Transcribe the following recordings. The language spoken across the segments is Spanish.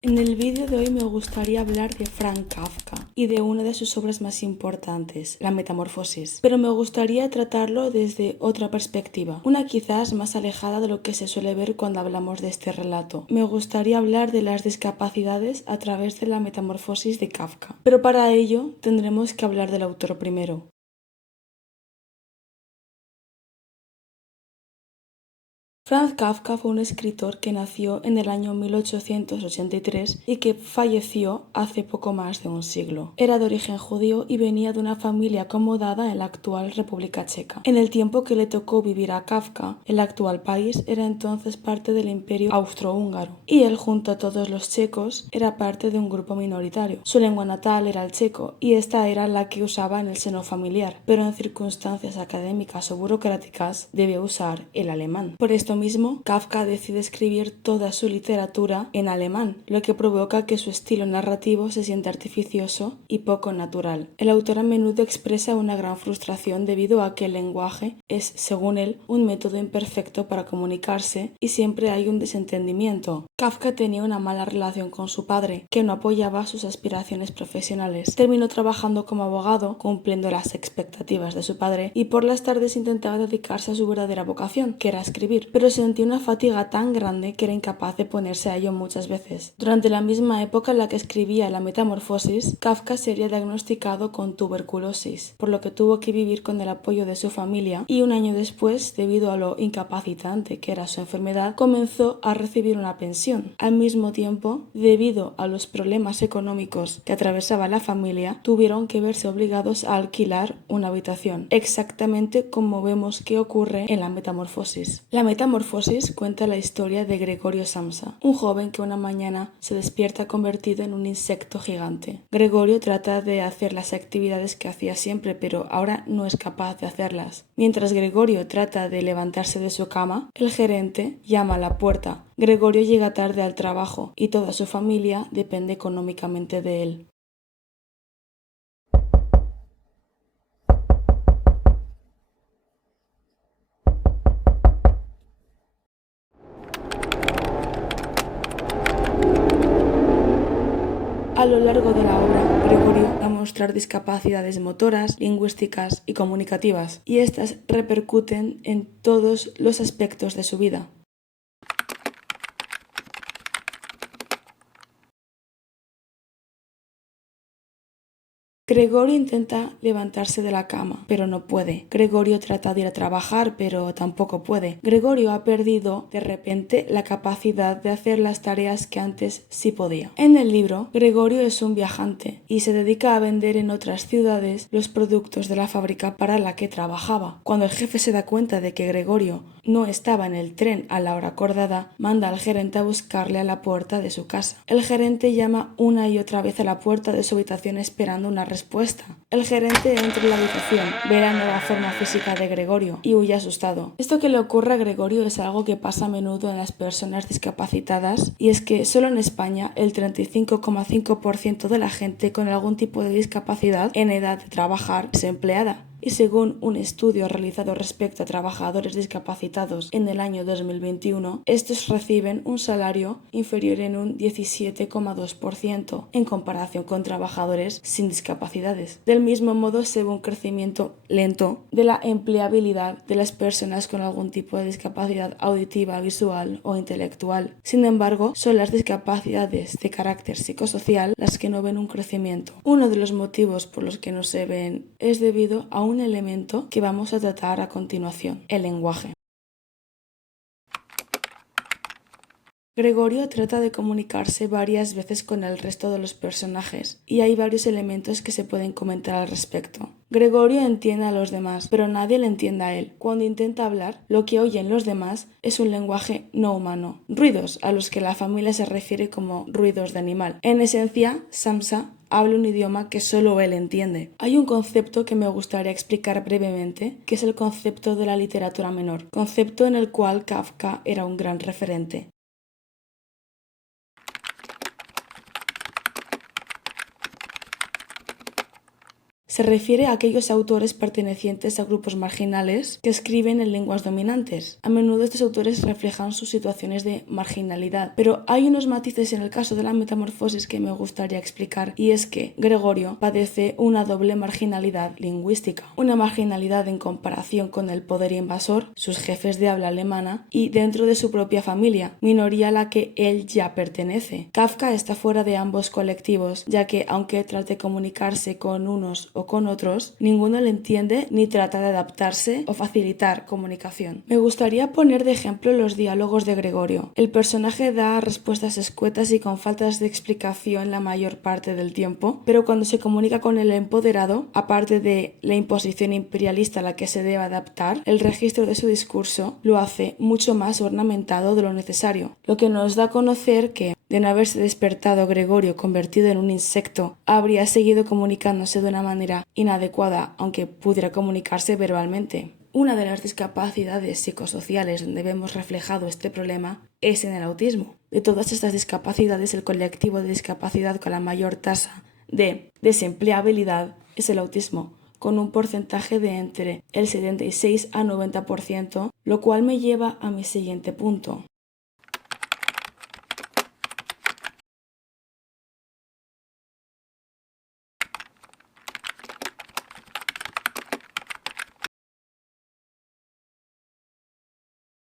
En el vídeo de hoy me gustaría hablar de Franz Kafka y de una de sus obras más importantes, La Metamorfosis, pero me gustaría tratarlo desde otra perspectiva, una quizás más alejada de lo que se suele ver cuando hablamos de este relato. Me gustaría hablar de las discapacidades a través de la metamorfosis de Kafka, pero para ello tendremos que hablar del autor primero. Franz Kafka fue un escritor que nació en el año 1883 y que falleció hace poco más de un siglo. Era de origen judío y venía de una familia acomodada en la actual República Checa. En el tiempo que le tocó vivir a Kafka, el actual país era entonces parte del Imperio Austrohúngaro y él, junto a todos los checos, era parte de un grupo minoritario. Su lengua natal era el checo y esta era la que usaba en el seno familiar, pero en circunstancias académicas o burocráticas debía usar el alemán. Por esto mismo, Kafka decide escribir toda su literatura en alemán, lo que provoca que su estilo narrativo se sienta artificioso y poco natural. El autor a menudo expresa una gran frustración debido a que el lenguaje es, según él, un método imperfecto para comunicarse y siempre hay un desentendimiento. Kafka tenía una mala relación con su padre, que no apoyaba sus aspiraciones profesionales. Terminó trabajando como abogado, cumpliendo las expectativas de su padre, y por las tardes intentaba dedicarse a su verdadera vocación, que era escribir, pero sentía una fatiga tan grande que era incapaz de ponerse a ello muchas veces. Durante la misma época en la que escribía La Metamorfosis, Kafka sería diagnosticado con tuberculosis, por lo que tuvo que vivir con el apoyo de su familia y un año después, debido a lo incapacitante que era su enfermedad, comenzó a recibir una pensión. Al mismo tiempo, debido a los problemas económicos que atravesaba la familia, tuvieron que verse obligados a alquilar una habitación, exactamente como vemos que ocurre en La Metamorfosis. La Metamorfosis cuenta la historia de Gregorio Samsa, un joven que una mañana se despierta convertido en un insecto gigante. Gregorio trata de hacer las actividades que hacía siempre, pero ahora no es capaz de hacerlas. Mientras Gregorio trata de levantarse de su cama, el gerente llama a la puerta. Gregorio llega tarde al trabajo y toda su familia depende económicamente de él. A lo largo de la obra, Gregorio va a mostrar discapacidades motoras, lingüísticas y comunicativas, y estas repercuten en todos los aspectos de su vida. Gregorio intenta levantarse de la cama, pero no puede. Gregorio trata de ir a trabajar, pero tampoco puede. Gregorio ha perdido, de repente, la capacidad de hacer las tareas que antes sí podía. En el libro, Gregorio es un viajante y se dedica a vender en otras ciudades los productos de la fábrica para la que trabajaba. Cuando el jefe se da cuenta de que Gregorio no estaba en el tren a la hora acordada, manda al gerente a buscarle a la puerta de su casa. El gerente llama una y otra vez a la puerta de su habitación esperando una respuesta. El gerente entra en la habitación, ve la nueva forma física de Gregorio y huye asustado. Esto que le ocurre a Gregorio es algo que pasa a menudo en las personas discapacitadas, y es que solo en España el 35,5% de la gente con algún tipo de discapacidad en edad de trabajar es empleada. Y según un estudio realizado respecto a trabajadores discapacitados en el año 2021, estos reciben un salario inferior en un 17,2% en comparación con trabajadores sin discapacidades. Del mismo modo, se ve un crecimiento lento de la empleabilidad de las personas con algún tipo de discapacidad auditiva, visual o intelectual. Sin embargo, son las discapacidades de carácter psicosocial las que no ven un crecimiento. Uno de los motivos por los que no se ven es debido a un elemento que vamos a tratar a continuación, el lenguaje. Gregorio trata de comunicarse varias veces con el resto de los personajes, y hay varios elementos que se pueden comentar al respecto. Gregorio entiende a los demás, pero nadie le entiende a él. Cuando intenta hablar, lo que oyen los demás es un lenguaje no humano, ruidos a los que la familia se refiere como ruidos de animal. En esencia, Samsa habla un idioma que solo él entiende. Hay un concepto que me gustaría explicar brevemente, que es el concepto de la literatura menor, concepto en el cual Kafka era un gran referente. se refiere a aquellos autores pertenecientes a grupos marginales que escriben en lenguas dominantes. A menudo estos autores reflejan sus situaciones de marginalidad, pero hay unos matices en el caso de la Metamorfosis que me gustaría explicar, y es que Gregorio padece una doble marginalidad lingüística, una marginalidad en comparación con el poder invasor, sus jefes de habla alemana, y dentro de su propia familia, minoría a la que él ya pertenece. Kafka está fuera de ambos colectivos, ya que aunque trate de comunicarse con unos o con otros, ninguno le entiende ni trata de adaptarse o facilitar comunicación. Me gustaría poner de ejemplo los diálogos de Gregorio. El personaje da respuestas escuetas y con faltas de explicación la mayor parte del tiempo, pero cuando se comunica con el empoderado, aparte de la imposición imperialista a la que se debe adaptar, el registro de su discurso lo hace mucho más ornamentado de lo necesario, lo que nos da a conocer que, de no haberse despertado Gregorio convertido en un insecto, habría seguido comunicándose de una manera inadecuada, aunque pudiera comunicarse verbalmente. Una de las discapacidades psicosociales donde vemos reflejado este problema es en el autismo. De todas estas discapacidades, el colectivo de discapacidad con la mayor tasa de desempleabilidad es el autismo, con un porcentaje de entre el 76 a 90%, lo cual me lleva a mi siguiente punto.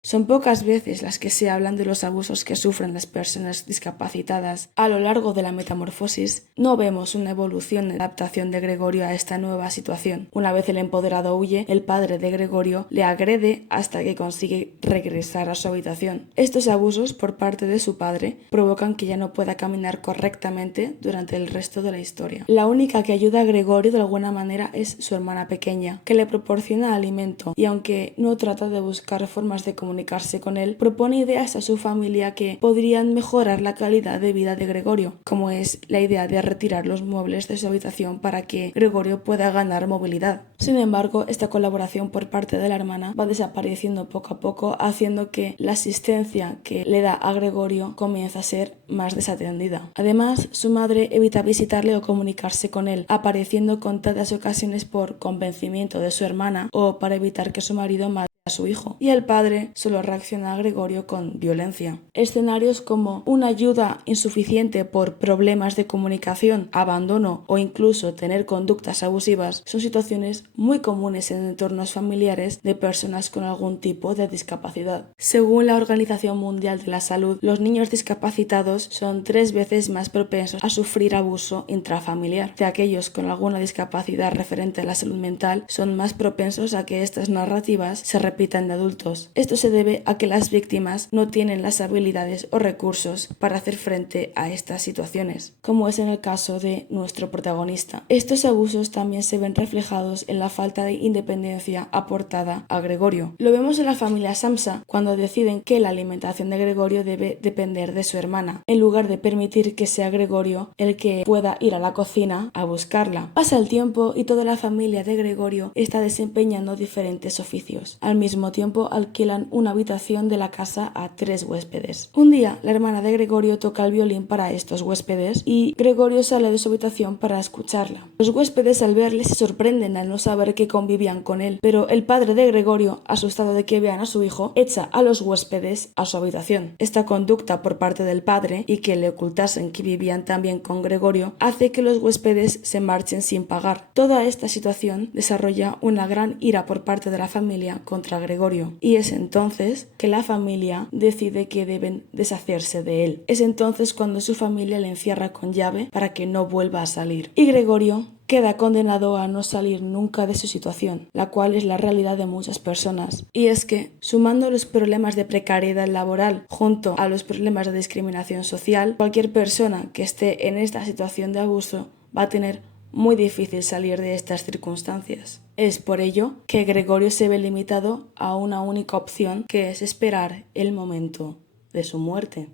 Son pocas veces las que se hablan de los abusos que sufren las personas discapacitadas. A lo largo de la Metamorfosis, no vemos una evolución en la adaptación de Gregorio a esta nueva situación. Una vez el empoderado huye, el padre de Gregorio le agrede hasta que consigue regresar a su habitación. Estos abusos por parte de su padre provocan que ya no pueda caminar correctamente durante el resto de la historia. La única que ayuda a Gregorio de alguna manera es su hermana pequeña, que le proporciona alimento, y aunque no trata de buscar formas de comunicarse con él, propone ideas a su familia que podrían mejorar la calidad de vida de Gregorio, como es la idea de retirar los muebles de su habitación para que Gregorio pueda ganar movilidad. Sin embargo, esta colaboración por parte de la hermana va desapareciendo poco a poco, haciendo que la asistencia que le da a Gregorio comienza a ser más desatendida. Además, su madre evita visitarle o comunicarse con él, apareciendo contadas ocasiones por convencimiento de su hermana o para evitar que su marido mate a su hijo, y el padre solo reacciona a Gregorio con violencia. Escenarios como una ayuda insuficiente por problemas de comunicación, abandono o incluso tener conductas abusivas son situaciones muy comunes en entornos familiares de personas con algún tipo de discapacidad. Según la Organización Mundial de la Salud, los niños discapacitados son 3 veces más propensos a sufrir abuso intrafamiliar. De aquellos con alguna discapacidad referente a la salud mental son más propensos a que estas narrativas se repitan de adultos. Esto se debe a que las víctimas no tienen las habilidades o recursos para hacer frente a estas situaciones, como es en el caso de nuestro protagonista. Estos abusos también se ven reflejados en la falta de independencia aportada a Gregorio. Lo vemos en la familia Samsa cuando deciden que la alimentación de Gregorio debe depender de su hermana, en lugar de permitir que sea Gregorio el que pueda ir a la cocina a buscarla. Pasa el tiempo y toda la familia de Gregorio está desempeñando diferentes oficios. Al mismo tiempo alquilan una habitación de la casa a 3 huéspedes. Un día, la hermana de Gregorio toca el violín para estos huéspedes y Gregorio sale de su habitación para escucharla. Los huéspedes al verle se sorprenden al no saber que convivían con él, pero el padre de Gregorio, asustado de que vean a su hijo, echa a los huéspedes a su habitación. Esta conducta por parte del padre y que le ocultasen que vivían también con Gregorio hace que los huéspedes se marchen sin pagar. Toda esta situación desarrolla una gran ira por parte de la familia contra Gregorio, y es entonces que la familia decide que deben deshacerse de él. Es entonces cuando su familia le encierra con llave para que no vuelva a salir, y Gregorio queda condenado a no salir nunca de su situación, la cual es la realidad de muchas personas. Y es que, sumando los problemas de precariedad laboral junto a los problemas de discriminación social, cualquier persona que esté en esta situación de abuso va a tener muy difícil salir de estas circunstancias. Es por ello que Gregorio se ve limitado a una única opción, que es esperar el momento de su muerte.